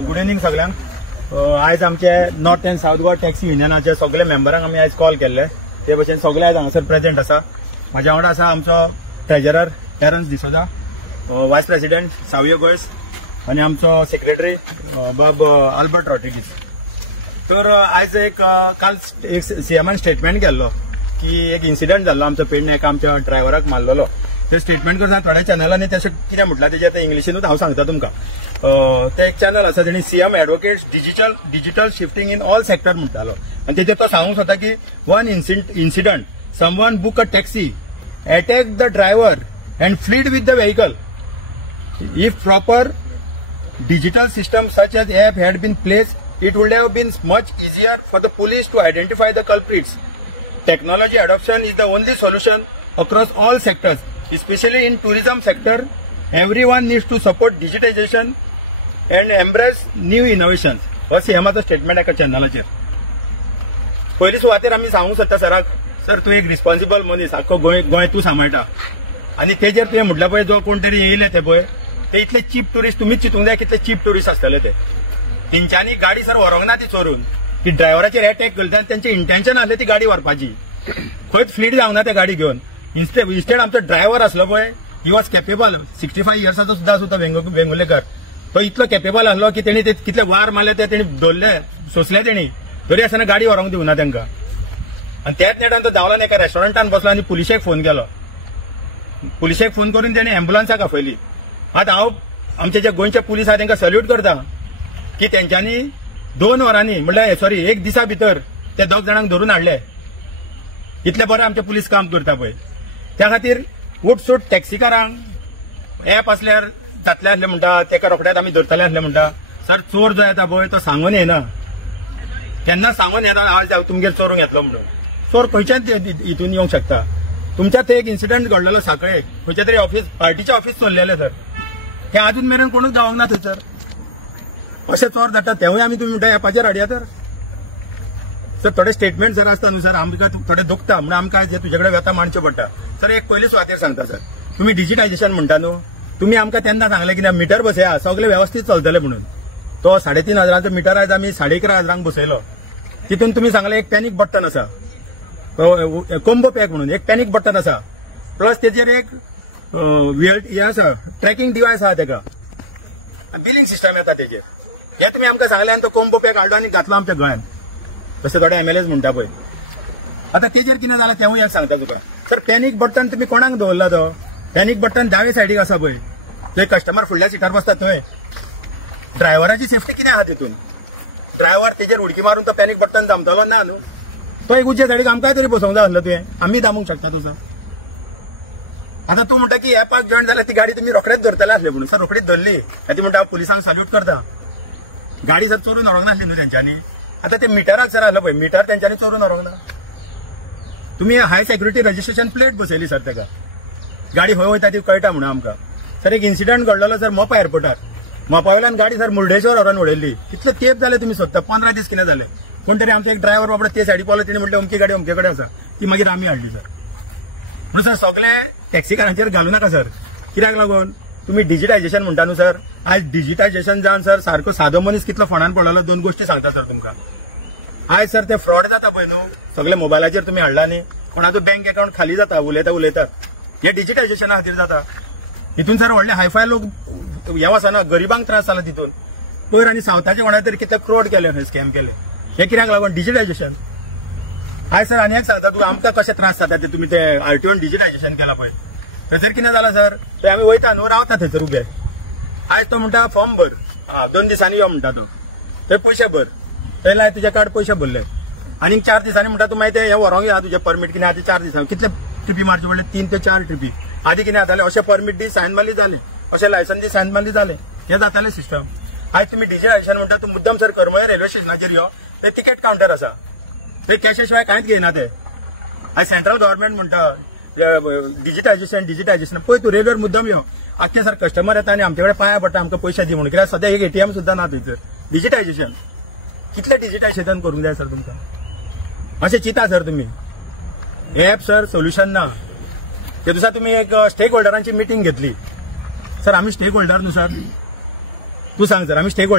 Good evening सगळ्यांक। आज आमचे north and south Goa taxi युनियनाचे सगळे मेंबरांक आमी आज कॉल केल्ले, ते भशेन सगळे आज हांगासर प्रेजेंट आसा। म्हाज्या वांगडा आसा आमचो treasurer Terence D'Souza, vice president Savio Gois आणि आमचो सेक्रेटरी बाब आल्बर्ट रॉड्रिगीज। तर आज काल एक सीएमान स्टेटमेंट केल्लो की एक इन्सिडंट जाल्लो आमचो पेडणे, एका आमच्या ड्रायव्हराक मारलेलो। ते स्टेटमेंट करता थोड्या चॅनलांनी तशें कितें म्हटलां तेजें आतां इंग्लिशीनूच हांव सांगता तुमकां। ते एक चॅनल आसा तेणी CM advocates digital shifting in all sector म्हणटालो, आनी तेजेर तो सांगूंक सोदता की one incident someone book a taxi, attack the driver and fled with the vehicle. If proper digital system such as app had been placed, it would have been much easier for the police to identify the culprits. Technology adoption is the only solution across all sectors, especially in tourism sector. Everyone needs to support digitization and embrace new innovations. असे हेमाचो statement एका चॅनलाचेर। पयली सुवातेर आमी सांगूंक सोदता सराक, sir तूं एक रिस्पॉन्सिबल मनीस, आख्खो गोंय तूं सांबाळटा, आनी तेजेर तुवें म्हटलं पळय जो कोण तरी येयले ते पळय ते इतले चीप टुरिस्ट, तुम्हीच चिंतूंक जाय कितले चीप टुरिस्ट आसतले ते। तेंच्यांनी गाडी सर व्हरोंक ना ती चोरून, की ड्रायव्हराचेर अटॅक केलो आनी तेंचे इंटेन्शन आसलें ती गाडी व्हरपाची, खंयच फ्लीट जावंक ना त्या गाडी घेवन। इन्स्टेड आमचो ड्रायव्हर आसलो पळय, ही वॉज कॅपेबल, 65 इयर्साचो सुद्दां आसूं तो वेंगुर्लेकर, तो इतलो कॅपेबल आसलो की तेणी ते कितले वार मारले ते तेणी दवरले, सोंसले तेणी, तरी आसतना गाडी व्हरोंक दिवना तांकां। आनी त्याच नेटान तो धांवला एका रेस्टॉरंटान बसलो आनी पुलिशेक फोन केलो। पुलिशेक फोन करून तेणी एम्ब्युलन्साक आपयली। आता हांव आमचे जे गोंयचे पुलीस आहा तांकां सल्यूट करता की तेंच्यांनी 2 वरांनी म्हणल्यार सॉरी 1 दिसा भितर ते 2 जाणांक धरून हाडले। इतले बरें आमचे पुलीस काम करता पळय, त्या खातीर उठसूट टॅक्सीकारांक एप आसल्यार जातले आसले म्हणटा, तेका रोखडेच आमी धरतले आसले म्हणटा। सर चोर जो येता पळय तो सांगून येना, केन्ना सांगून येता आज तुमगेर चोरूंक येतलो म्हणून। चोर खंयच्याच हितून येवंक शकता। तुमच्या थंय एक इन्सिडंट घडलेलो सांकळे, खंयच्या तरी ऑफिस पार्टीचे ऑफिस चोरलेले सर, हे अजून मेरेन कोणूच गावंक ना थंयसर। अशें चोर जाता तेवूय आमी तुमी म्हणटा एपाचेर हाडया तर। सर थोडे स्टेटमेंट सर आसता न्हू सर, आमकां थोडे दुखता म्हणून आमकां जे तुजे कडेन व्यथा मांडच्यो पडटा। सर एक पयली सुवातेर सांगता सर, तुमी डिजिटायजेशन म्हणटा न्हू, तुमी आमकां तेन्ना सांगलें कितें मिटर बसया सगळें वेवस्थीत चलतलें म्हणून। तो 3,500 मिटर आज आमी 11,500 बसयलो। तितून तुमी सांगलें एक पॅनीक बटन आसा, कोंबो पॅक म्हणून एक पॅनीक बटन आसा, प्लस तेजेर एक हे आसा ट्रॅकिंग डिवायस आहा, तेका बिलिंग सिस्टम येता तेजेर। हे तुमी आमकां सांगलें आनी तो कोंबो पॅक हाडलो आनी घातलो आमच्या गोंयांत, तशें थोडे MLAs म्हणटा पळय। आतां तेजेर कितें जालां तेवूय एक सांगता तुका। सर पॅनीक बटन तुमी कोणाक दवरला तो? पॅनीक बटन दावे सायडीक आसा पळय, थंय कस्टमर फुडल्या सिटार बसता थंय। ड्रायव्हराची सेफ्टी कितें आहा तितून? ड्रायव्हर तेजेर उडकी मारून तो पॅनीक बटन दामतलो ना न्हू, तो एक उज्या सायडीक आमकांय तरी बसोवंक जाय आसलो तुवें, आमी दामूंक शकता तुजो। आता तू म्हणटा की एपाक जॉईन जाल्यार ती गाडी तुम्ही रोखडेच धरतले आसले म्हणून। सर रोखडीच धरली, ती म्हणटा पुलिसांक सल्यूट करता। गाडी सर चोरून व्हरोंक नासली न्हू तेंच्यांनी। आता ते मिटराक सर आसलो पळय, मिटर तेंच्यांनी चोरून व्हरोंक ना। तुम्ही हाय सेक्युरिटी रजिस्ट्रेशन प्लेट बसयली सर तेका, गाडी खंय वयता ती कळटा म्हणून आमकां। सर एक इन्सिडंट घडलेलो सर मोपा एअरपोर्टार, मोपा वयल्यान गाडी सर मुर्डेश्वर व्हरोन उडयल्ली। कितले तेंप जाले तुमी सोदता, 15 दीस कितें जाले। कोण तरी आमचो एक ड्रायव्हर बाबा ते सायडी पावलो, तेणी म्हटलें अमकी गाडी अमके कडेन आसा, ती मागीर आमी हाडली सर। म्हणून सर सगळे टॅक्सीकारांचेर घालू नाका सर। कित्याक लागून तुम्ही डिजिटायजेशन म्हणटा न्हू सर, आज डिजिटायजेशन जावन सर सारको सादो मनीस कितलो फोंडान पडलेलो 2 गोश्टी सांगता सर तुमकां। आज सर ते फ्रॉड जाता पळय न्हू, सगळे मोबायलाचेर तुमी हाडला न्ही, कोणाचो बँक अकाउंट खाली जाता उलयता, हे डिजिटायजेशना खातीर जाता। हितून सर व्हडले हायफाय लोक हे वचना, गरिबांक त्रास जाला तितून। पयर आनी सावथाचे कोणा तरी कितले फ्रॉड केले, स्कॅम केले, हे कित्याक लागून डिजिटायजेशन। आयज सर आनी एक सांगता तुका, आमकां कशे त्रास जाता ते तुमी ते RTOन डिजिटायजेशन केला पळय, थंयसर कितें जालां सर, ते आमी वयता न्हू, रावता थंयसर उबे। आयज तो म्हणटा फॉर्म भर, 2 दिसांनी यो म्हणटा तो, थंय पयशे भर, थंय लाय तुजे कार्ड पयशे भरले, आनी 4 दिसांनी म्हणटा तूं मागीर ते हे व्हरोंक या तुजे परमीट कितें आतां 4 दिसांनी कितले ट्रिपी मारचे पडले, 3 ते 4 ट्रिपी। आदी कितें जातालें, अशें परमीट दी सायन मारली जालें, अशें लायसन दी सायन मारली जालें, हे जातालें सिस्टम। आयज तुमी डिजिटायजेशन म्हणटा, तूं मुद्दम सर करमळे रेल्वे स्टेशनाचेर यो, ते तिकेट कावंटर आसा, ते कॅशा शिवाय कांयच घेयना ते। आज सेंट्रल गव्हर्नमेंट म्हणटा डिजिटायजेशन पळय तूं रेल्वेर मुद्दम यो, आख्खे सर कस्टमर येता आनी आमचे कडेन पांया पडटा आमकां पयशे दी म्हणून, कित्याक सद्या एक ATM सुद्दां ना थंयसर। डिजिटायजेशन कितले डिजिटायजेशन करूंक जाय सर तुमकां? अशें चिंता सर तुमी। एप सर सोल्युशन ना। ते दिसा तुमी एक स्टेक होल्डरांची मिटींग घेतली, सर आमी स्टेक होल्डर न्हू सर, तूं सांग सर आमी स्टेक होल्डर